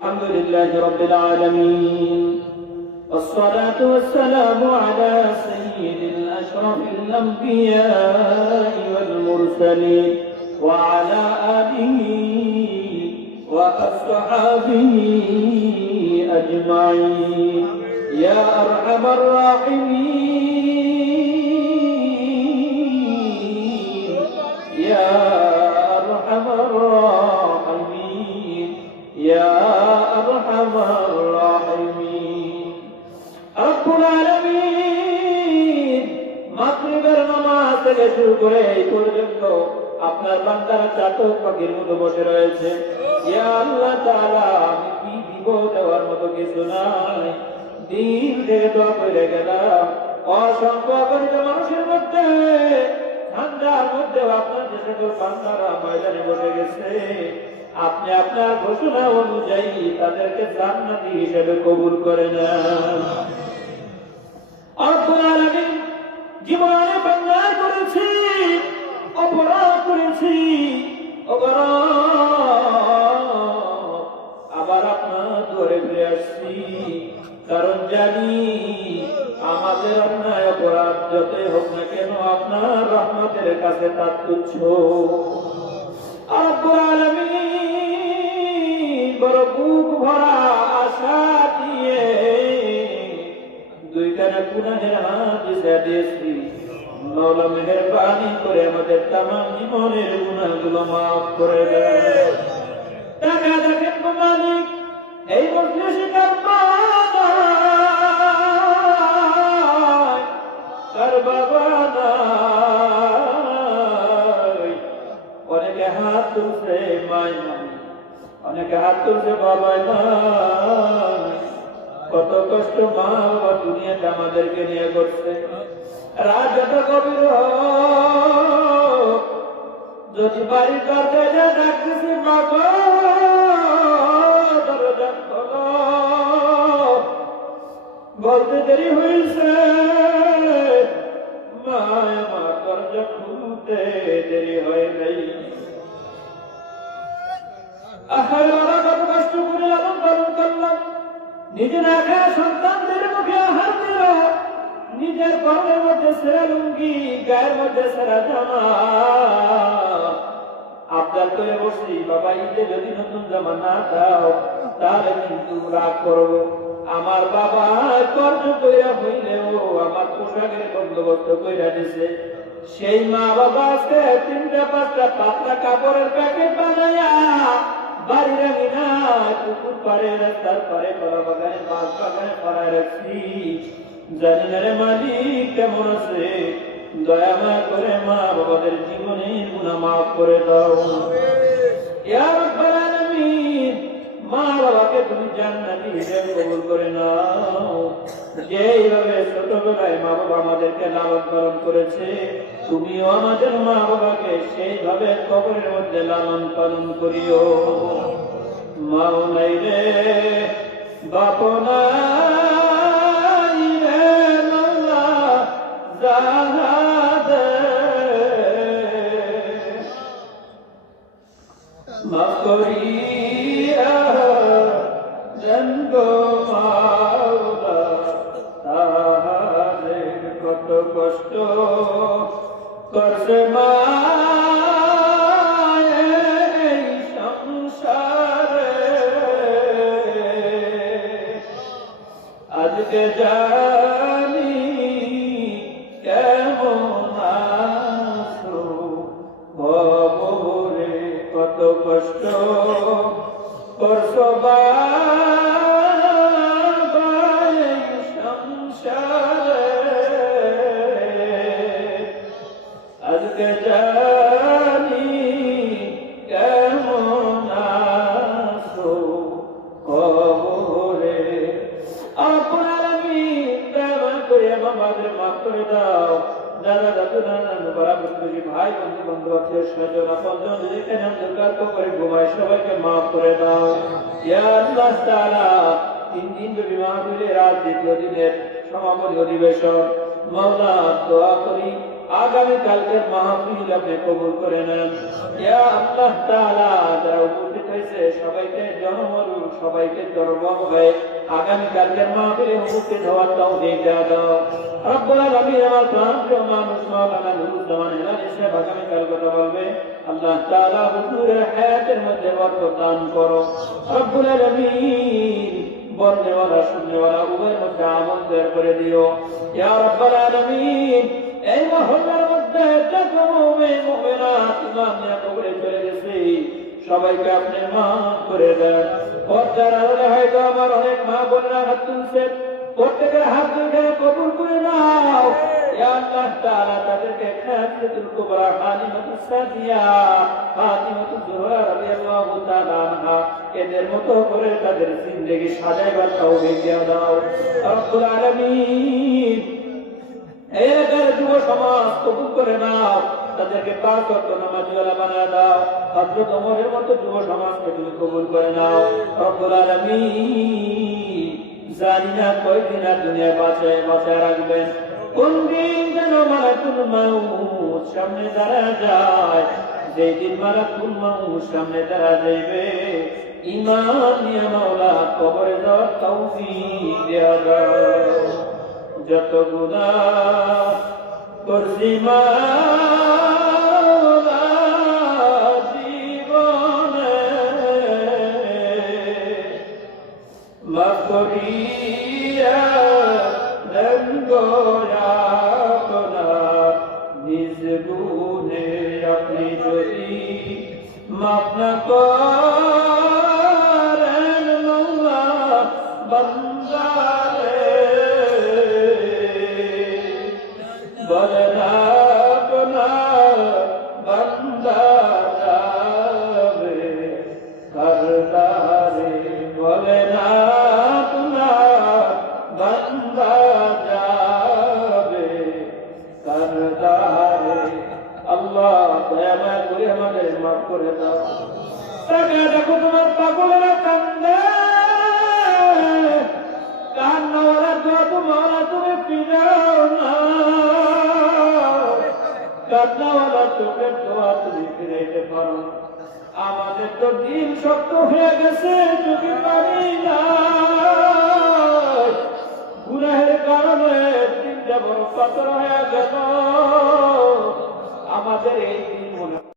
الحمد لله رب العالمين، والصلاة والسلام على سيد الأشرف الأنبياء والمرسلين وعلى آله وأصحابه أجمعين يا أرحم الراحمين يا أرحم الراحمين يا أرحم الراحمين رب العالمين মাগরিবের নামাজ থেকে শুরু করে এই পর্যন্ত আপনার বান্দারা চাতক পাখির মতো বসে রয়েছে। ইয়া আল্লাহ তাআলা, আমি কি দিব দেওয়ার মতো কিছু নাই। দিন থেকে দোয়া করে গেলাম, অসংখ্য অগণিত মানুষের মধ্যে ঠান্ডার মধ্যে আপনার যে সকল বান্দারা ময়দানে বসে গেছে, আপনি আপনার ঘোষণা অনুযায়ী তাদেরকে জান্নাতি হিসেবে কবুল করে নেন। রব্বুল আলামিন, জীবনে বান্দার করেছি, অপরাধ করেছি, আবার আপনার দুয়ারে ফিরে আসছি, কারণ জানি আমাদের অন্যায় অপরাধ যতই হোক না কেন আপনার রহমতের কাছে তা তুচ্ছ। রব্বুল আলামিন, বড় বুক ভরা আশা দিয়ে দুই কানে গুনাহের হাত দিয়েছি। মওলা মেহেরবানি করে আমাদের তামাম জীবনের গুনাহগুলো মাফ করে দেন। টাকা দেখেন গো মালিক, এই মজলিসে কার বাবা নাই। অনেকে হাত তুলছে মাই নাই, অনেকে হাত তুলছে বাবাই নাই। কত কষ্ট মা বাবা দুনিয়াতে আমাদেরকে নিয়ে করছে। রাত যত গভীর হোক, যদি বাড়ির দরজায় ডাকতেছি বাবা দরজা খোলো, বলতে দেরি হয়েছে মায়, মা দরজা খুলতে দেরি হয় নাই। আহারে বাবা, কত কষ্ট করে লালন পালন করলাম, নিজের একা সন্তানদের মুখে আহার দিল, নিজের গর্বের মধ্যে সেরা লুঙ্গি, গায়ের মধ্যে সেরা জামা আবদার করে বসি, বাবা ঈদে যদি নতুন জামা না দাও তাহলে কিন্তু রাগ করবো। আমার বাবা কর্জ কইরা হইলেও আমার পোশাকের বন্দোবস্ত কইরা দিছে। সেই মা বাবা আজকে 3-5টা পাতলা কাপড়ের প্যাকেট বানাইয়া বাড়ির আঙিনা, পুকুর পাড়ে, রাস্তার পাড়ে, কলা বাগানে, মাছ বাগানে পাড়ায় রাখছি। জানি না রে মালিক কেমন আছে, দয়া মায়া করে মা বাবাদের জীবনের গুনাহ মাফ করে দাও। ইয়া রাব্বাল আলামিন, মা বাবাকে তুমি জান্নাতি হিসেবে কবুল করে নাও। যেইভাবে ছোটবেলায় মা বাবা আমাদেরকে লালন পালন করেছে, তুমিও আমাদের মা বাবাকে সেইভাবে কবরের মধ্যে লালন পালন করিও। মাও নাই রে, বাপ নাই রে, মওলা জাহাদে মাফ করিয়া দেন গো মাওলা, তাহাদের কত কষ্ট করছে মা এই সংসারে। আজকে জানি কেমন আছো, কবরে কত কষ্ট করছো বাবা এই সংসারে। আজকে জানি কেমন আছো কবরে। আপনার আমি দয়া করে আমাদের মাফ করে দাও। দাদা দাদু নানা বাবা বন্ধু ভাই বন্ধু বন্ধু আত্মীয় স্বজন আপনজন যেখানে অন্ধকার করে ঘুমায় সবাইকে মাফ করে দাও। ইয়া আল্লাহ তাআলা, 3 দিন ব্যাপী মাহফিলের রাত দ্বিতীয় দিনের সমাপনী অধিবেশন, মাওলা দোয়া করি আগামী কালকের মাহফিল আপনি কবুল করে নেন। ইয়া আল্লাহ তাআলা, যারা উপস্থিত হয়েছে সবাইকে জনমরু, সবাইকে দরবার হয়ে আগামী কালকের মাহফিলে উপস্থিত হওয়ার তৌফিক দাও। রব্বুল আলামিন, আমার প্রাণপ্রিয় মানুষ মাওলানা নুরুজ্জামান ইলাহি সাহেব আগামী কাল কথা বলবে। আল্লাহ তাআলা হুজুরের হায়াতের মধ্যে বরকত দান করো। রব্বুল আলামিন, বলনেওয়ালা শুননেওয়ালা উভয়ের মধ্যে আমল তৈরি করে দিও। ইয়া রাব্বাল আলামিন, এই মহল্লার মধ্যে দেখো মুমিনাত ইমান নিয়ে কবরে চলে গেছে, সবাইকে আপনি মাফ করে দেন। যারা হয়তো আমার অনেক মা বোনেরা হাত তুলছে, প্রত্যেকের হাত তুলে কবুল করে নাও। ইয়া আল্লাহ তাআলা, তাদেরকে খাতিরুল কুবরা হালিমাতুস সাদিয়া ফাতিমাতুজ জোহরা রাদিয়াল্লাহু তাআলা আনহা এদের মতো করে তাদের জিন্দেগি সাজাইবার তৌফিক দাও। রব্বুল আলামিন, এই এলাকার যুব সমাজ কবুল করে নাও, তাদেরকে পাঁচ ওয়াক্ত নামাজওয়ালা বানায় দাও। হযরত ওমরের মতো যুব সমাজকে তুমি কবুল করে নাও। রব্বুল আলামিন, জানি না কয়দিন আর দুনিয়ায় বাঁচায় রাখবেন, কোন দিন যেন মালাকুল মাউত সামনে দাঁড়া যায়। যেই দিন মালাকুল মাউত সামনে দাঁড়া যাইবে, ঈমান নিয়ে মাওলা কবরে যাওয়ার তৌফিক দেয়া দাও। যত গুনাহ করছি মাওলা জীবনে, মাফ করিয়া দেন গো আপনার নিজ গুণে। আপনি যদি মাফ না করেন মাওলা বান্দারে, বলেন আপনার বান্দা যাবে কারদারে, বলেন আপনার বান্দা যাবে কারদারে। আল্লাহ দয়াময় করে আমাদের মাফ করে দাও। তাকে দেখো তোমার পাগলেরা কান্দে, কান্নাওয়ালা দোয়া তোমারা তুমি ফিরাও না, কান্নাওয়ালা চোখের দোয়া তুমি ফিরাইতে পারো। আমাদের তো দিল শক্ত হয়ে গেছে, চোখের